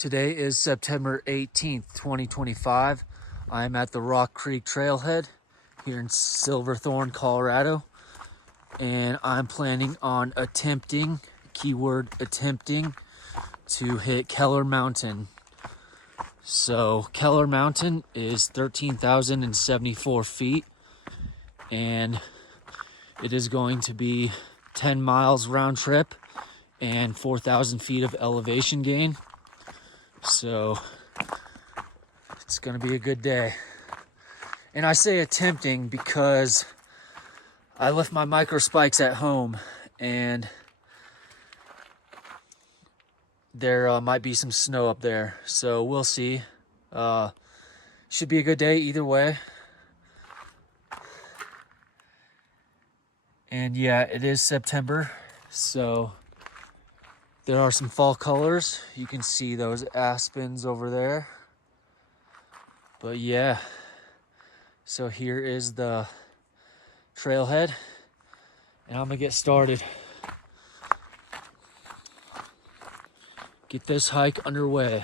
Today is September 18th, 2025. I'm at the Rock Creek Trailhead here in Silverthorne, Colorado, and I'm planning on attempting, keyword attempting, to hit Keller Mountain. So Keller Mountain is 13,074 feet, and it is going to be 10 miles round trip and 4,000 feet of elevation gain. So it's gonna be a good day. And I say attempting because I left my micro spikes at home, and there might be some snow up there, so we'll see. Should be a good day either way. And yeah, it is September, so there are some fall colors. You can see those aspens over there. But yeah, so here is the trailhead, and I'm gonna get started. Get this hike underway.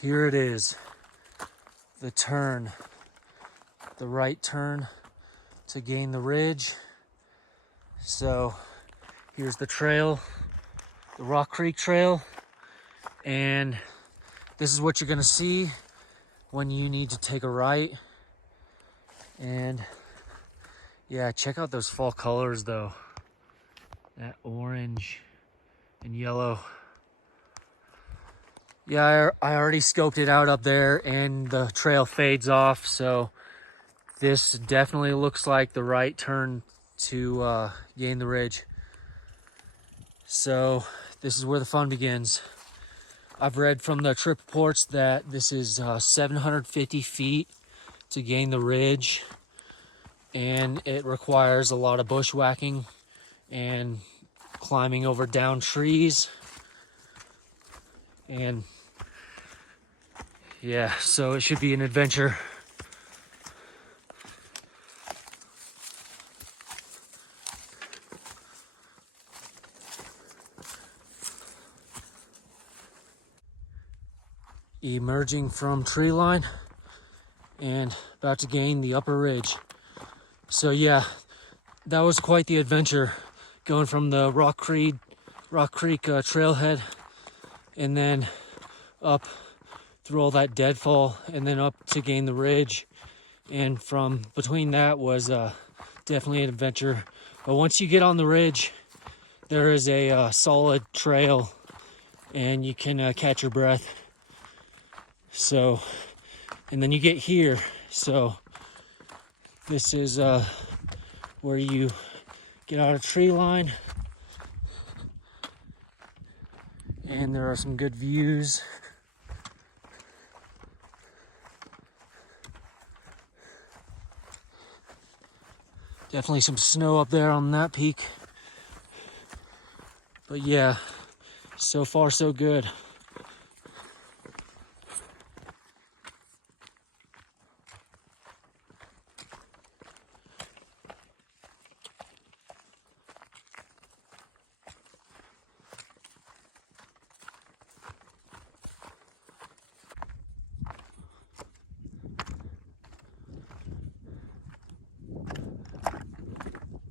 Here it is, the turn, the right turn to gain the ridge. So here's the trail, the Rock Creek Trail, and this is what you're gonna see when you need to take a right. And yeah, check out those fall colors though, that orange and yellow. Yeah, I already scoped it out up there, and the trail fades off, so this definitely looks like the right turn to gain the ridge. So this is where the fun begins. I've read from the trip reports that this is 750 feet to gain the ridge, and it requires a lot of bushwhacking and climbing over down trees. And yeah, so it should be an adventure. Emerging from tree line and about to gain the upper ridge. So yeah, that was quite the adventure, going from the Rock Creek trailhead, and then up through all that deadfall, and then up to gain the ridge. And from between that was definitely an adventure. But once you get on the ridge, there is a solid trail, and you can catch your breath. So, and then you get here. So this is where you get out of tree line, and there are some good views. Definitely some snow up there on that peak. But yeah, so far so good.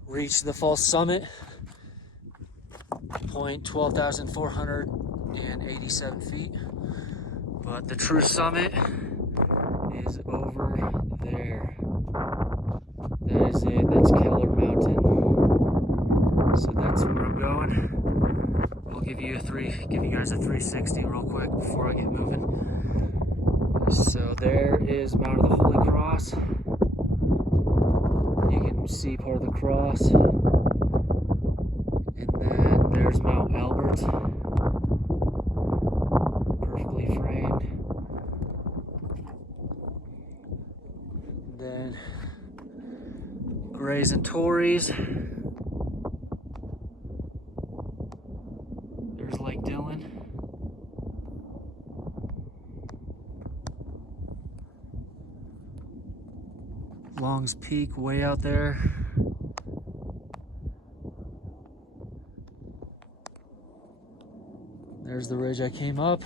Reached the false summit, point 12,487 feet. But the true summit is over there. That is it. That's Keller Mountain. So that's where I'm going. I'll give you guys a 360 real quick before I get moving. So there is Mount of the Holy Cross. You can see part of the cross. And then there's Mount Albert. Perfectly framed. And then Grays and Torreys. There's Lake Dillon. Long's Peak way out there. There's the ridge I came up.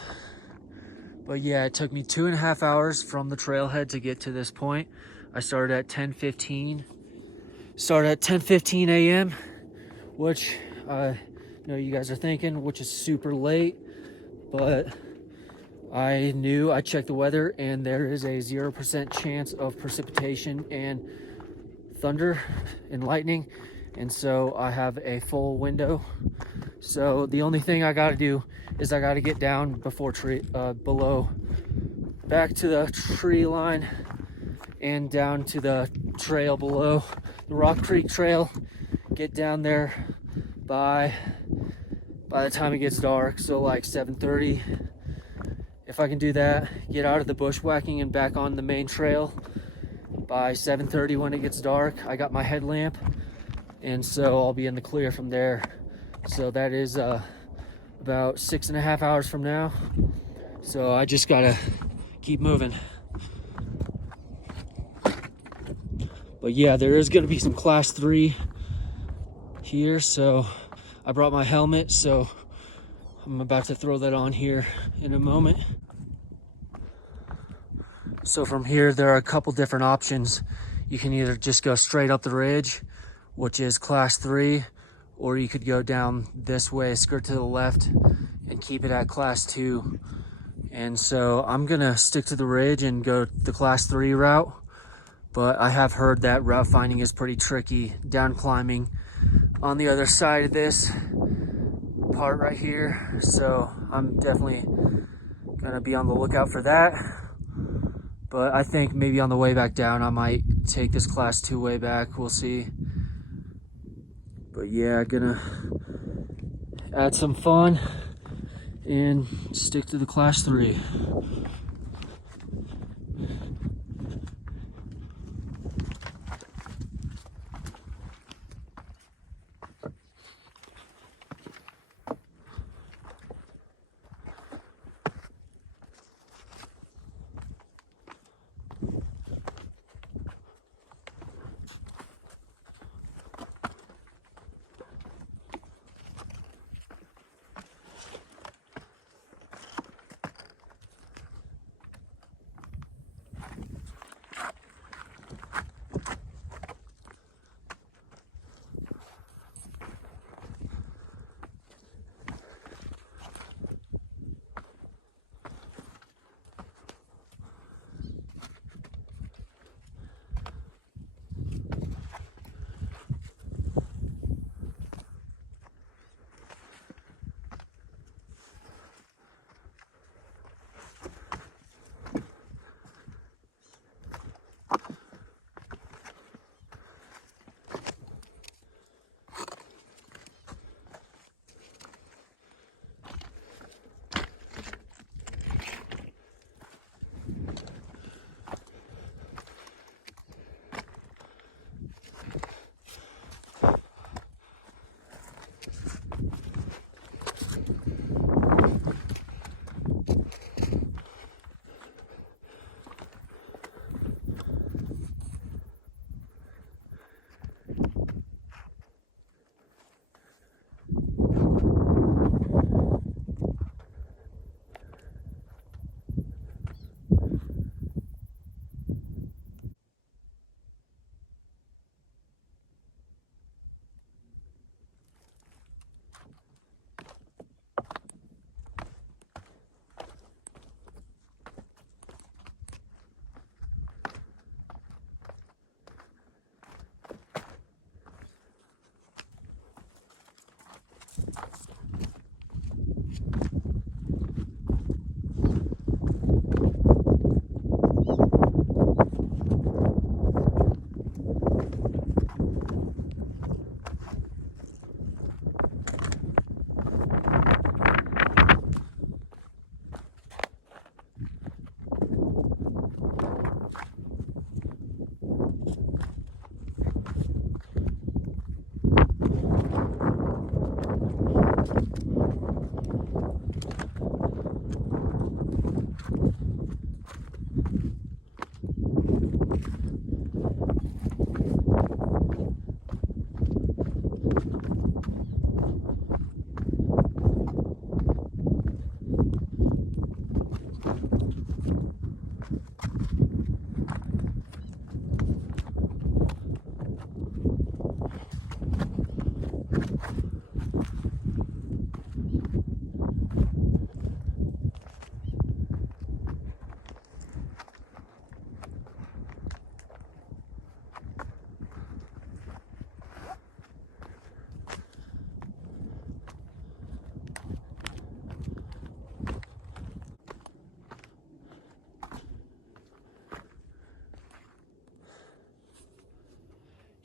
But yeah, it took me 2.5 hours from the trailhead to get to this point. I started at 10:15. Started at 10:15 a.m., which I know you guys are thinking, which is super late, but I checked the weather and there is a 0% chance of precipitation and thunder and lightning. And so I have a full window. So the only thing I got to do is I got to get down below, back to the tree line and down to the trail below, the Rock Creek Trail. Get down there by the time it gets dark, so like 7:30. If I can do that, get out of the bushwhacking and back on the main trail by 7:30 when it gets dark. I got my headlamp, and so I'll be in the clear from there. So that is about 6.5 hours from now. So I just gotta keep moving. But yeah, there is gonna be some class 3 here, so I brought my helmet, so I'm about to throw that on here in a moment. So from here, there are a couple different options. You can either just go straight up the ridge, which is class 3, or you could go down this way, skirt to the left, and keep it at class 2. And so I'm gonna stick to the ridge and go the class 3 route, but I have heard that route finding is pretty tricky, down climbing on the other side of this part right here. So I'm definitely gonna be on the lookout for that. But I think maybe on the way back down, I might take this class 2 way back. We'll see. But yeah, gonna add some fun and stick to the class 3.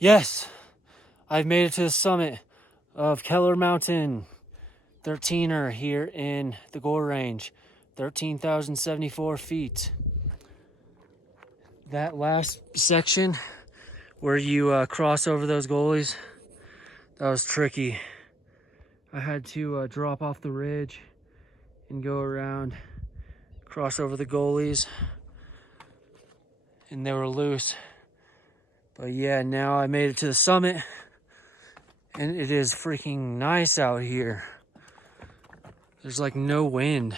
Yes, I've made it to the summit of Keller Mountain, 13er here in the Gore Range, 13,074 feet. That last section where you cross over those gullies, that was tricky. I had to drop off the ridge and go around, cross over the gullies, and they were loose. But yeah, now I made it to the summit, and it is freaking nice out here. There's like no wind,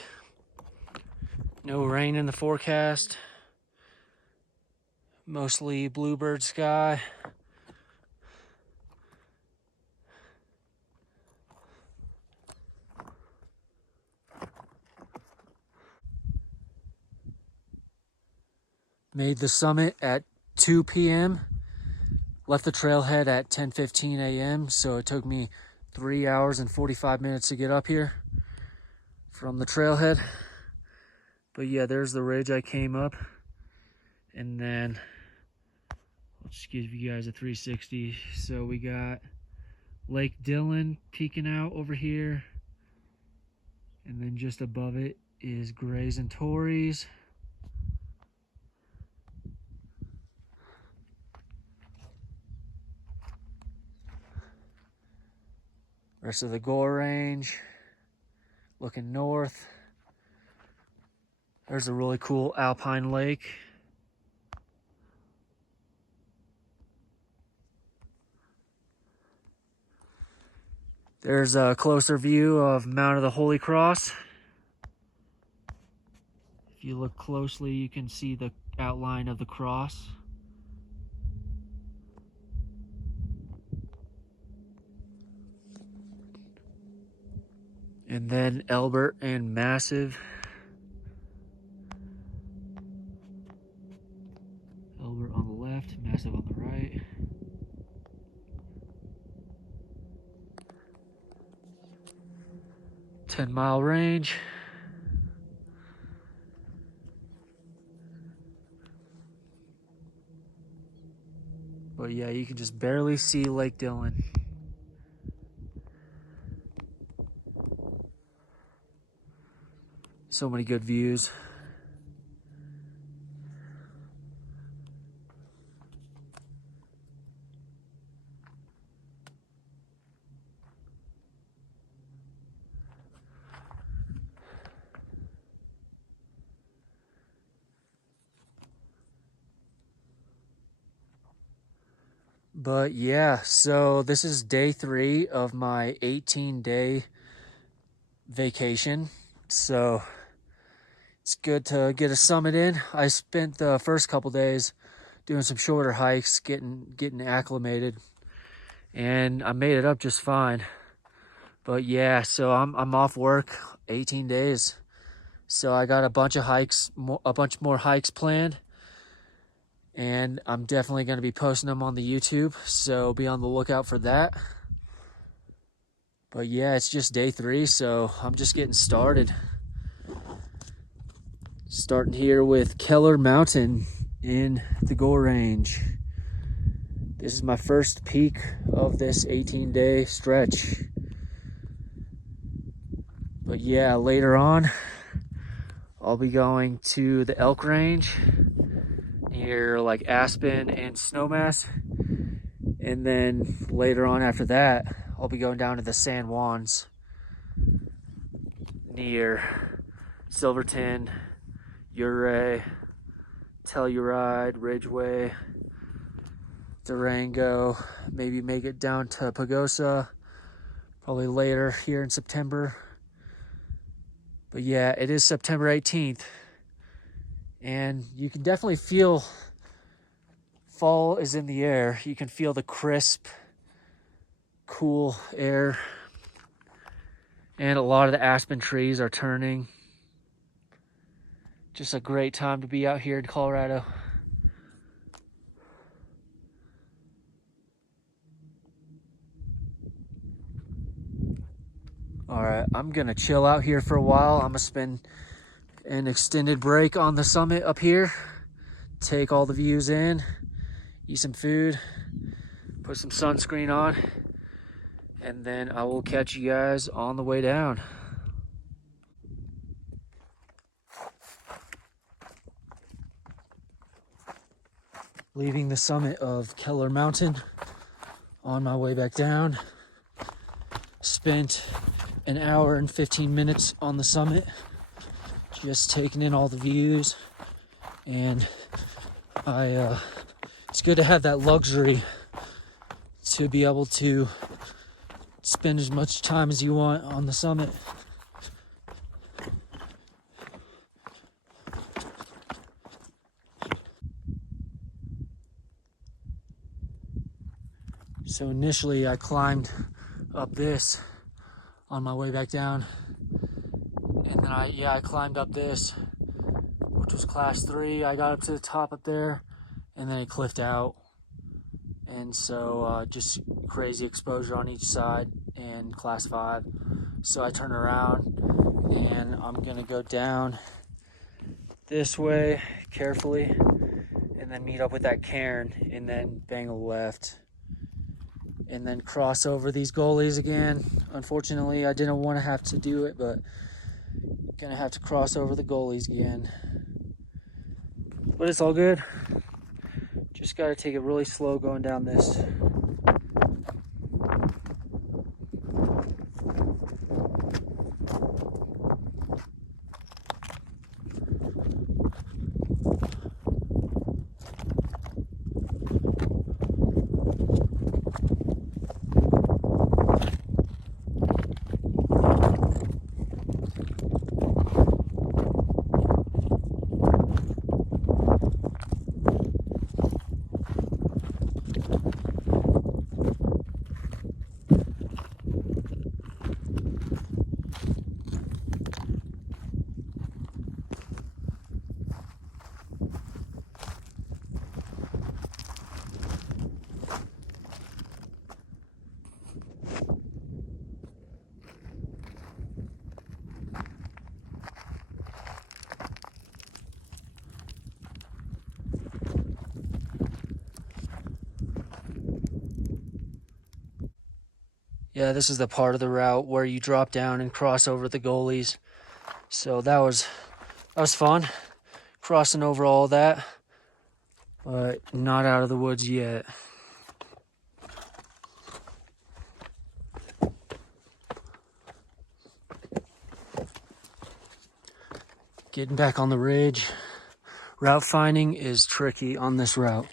no rain in the forecast, mostly bluebird sky. Made the summit at 2 p.m. Left the trailhead at 10:15 a.m. So it took me 3 hours and 45 minutes to get up here from the trailhead. But yeah, there's the ridge I came up. And then I'll just give you guys a 360. So we got Lake Dillon peeking out over here. And then just above it is Grays and Torreys. Rest of the Gore Range, looking north. There's a really cool alpine lake. There's a closer view of Mount of the Holy Cross. If you look closely, you can see the outline of the cross. And then Elbert and Massive. Elbert on the left, Massive on the right. Ten-mile range. But yeah, you can just barely see Lake Dillon. So many good views. But yeah, so this is day 3 of my 18-day vacation. So it's good to get a summit in. I spent the first couple days doing some shorter hikes, getting acclimated, and I made it up just fine. But yeah, so I'm off work 18 days. So I got a bunch of hikes, a bunch more hikes planned. And I'm definitely going to be posting them on the YouTube, so be on the lookout for that. But yeah, it's just day 3, so I'm just getting started. Starting here with Keller Mountain in the Gore Range. This is my first peak of this 18-day stretch. But yeah, later on, I'll be going to the Elk Range near like Aspen and Snowmass, and then later on after that I'll be going down to the San Juans near Silverthorne, Ouray, Telluride, Ridgeway, Durango, maybe make it down to Pagosa probably later here in September. But yeah, it is September 18th. And you can definitely feel fall is in the air. You can feel the crisp, cool air. And a lot of the aspen trees are turning. Just a great time to be out here in Colorado. All right, I'm gonna chill out here for a while. I'm gonna spend an extended break on the summit up here, take all the views in, eat some food, put some sunscreen on, and then I will catch you guys on the way down. Leaving the summit of Keller Mountain, on my way back down. Spent an hour and 15 minutes on the summit, just taking in all the views. And it's good to have that luxury to be able to spend as much time as you want on the summit. So initially I climbed up this on my way back down, and then I climbed up this, which was class 3. I got up to the top up there, and then it cliffed out, and so just crazy exposure on each side, and class 5. So I turned around and I'm gonna go down this way carefully, and then meet up with that cairn, and then bang a left, and then cross over these gullies again. Unfortunately, I didn't want to have to do it, but gonna have to cross over the gullies again. But it's all good. Just gotta take it really slow going down this. Yeah, this is the part of the route where you drop down and cross over the gullies. So that was fun, crossing over all that, but not out of the woods yet. Getting back on the ridge. Route finding is tricky on this route.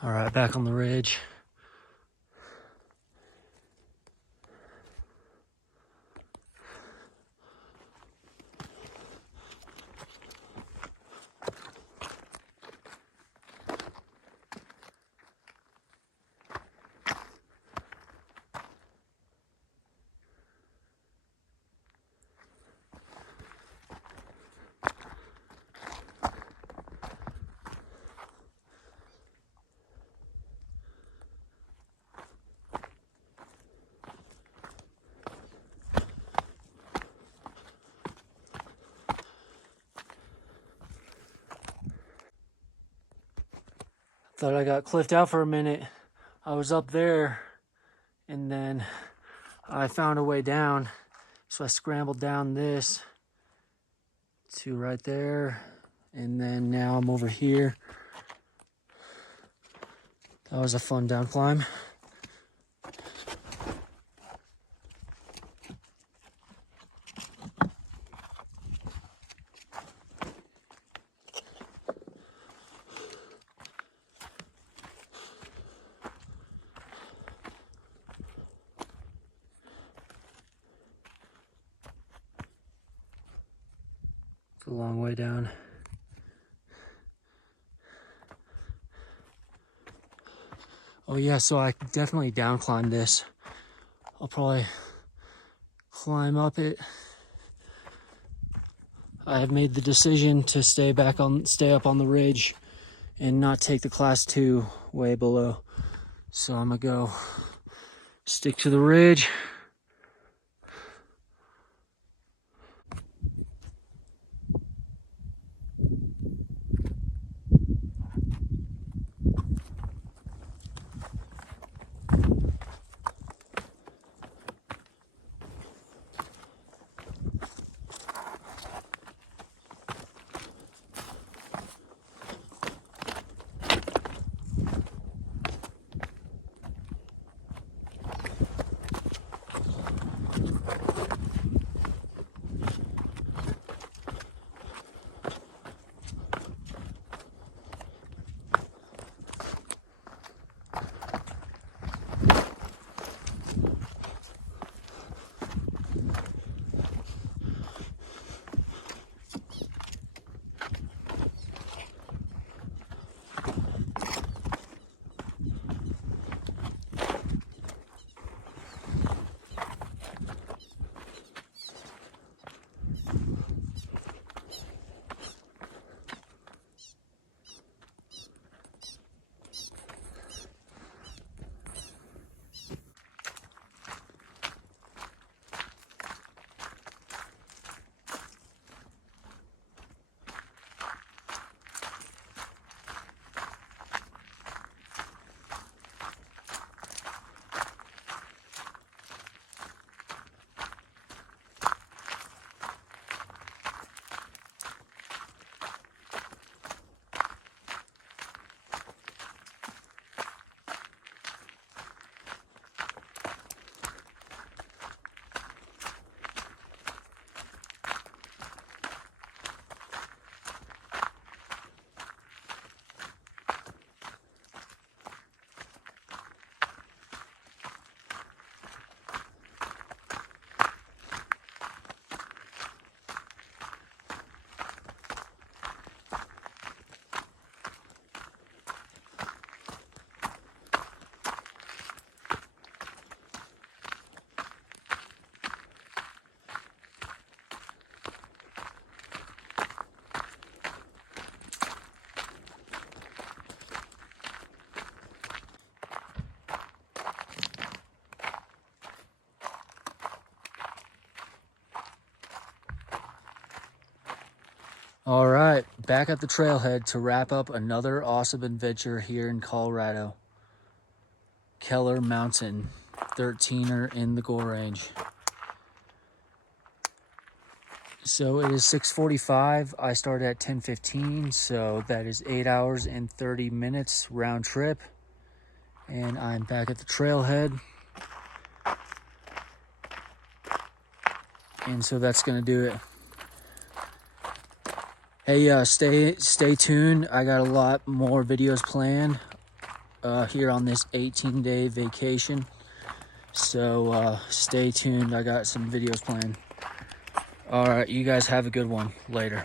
All right, back on the ridge. Thought I got cliffed out for a minute. I was up there, and then I found a way down. So I scrambled down this to right there, and then now I'm over here. That was a fun down climb. It's a long way down. Oh yeah, so I definitely down climbed this. I'll probably climb up it. I have made the decision to stay up on the ridge and not take the class 2 way below. So I'm gonna go stick to the ridge. All right, back at the trailhead to wrap up another awesome adventure here in Colorado. Keller Mountain, 13er in the Gore Range. So it is 6:45. I started at 10:15, so that is 8 hours and 30 minutes round trip. And I'm back at the trailhead. And so that's gonna do it. Hey, stay tuned. I got a lot more videos planned here on this 18-day vacation. So stay tuned. I got some videos planned. All right, you guys have a good one. Later.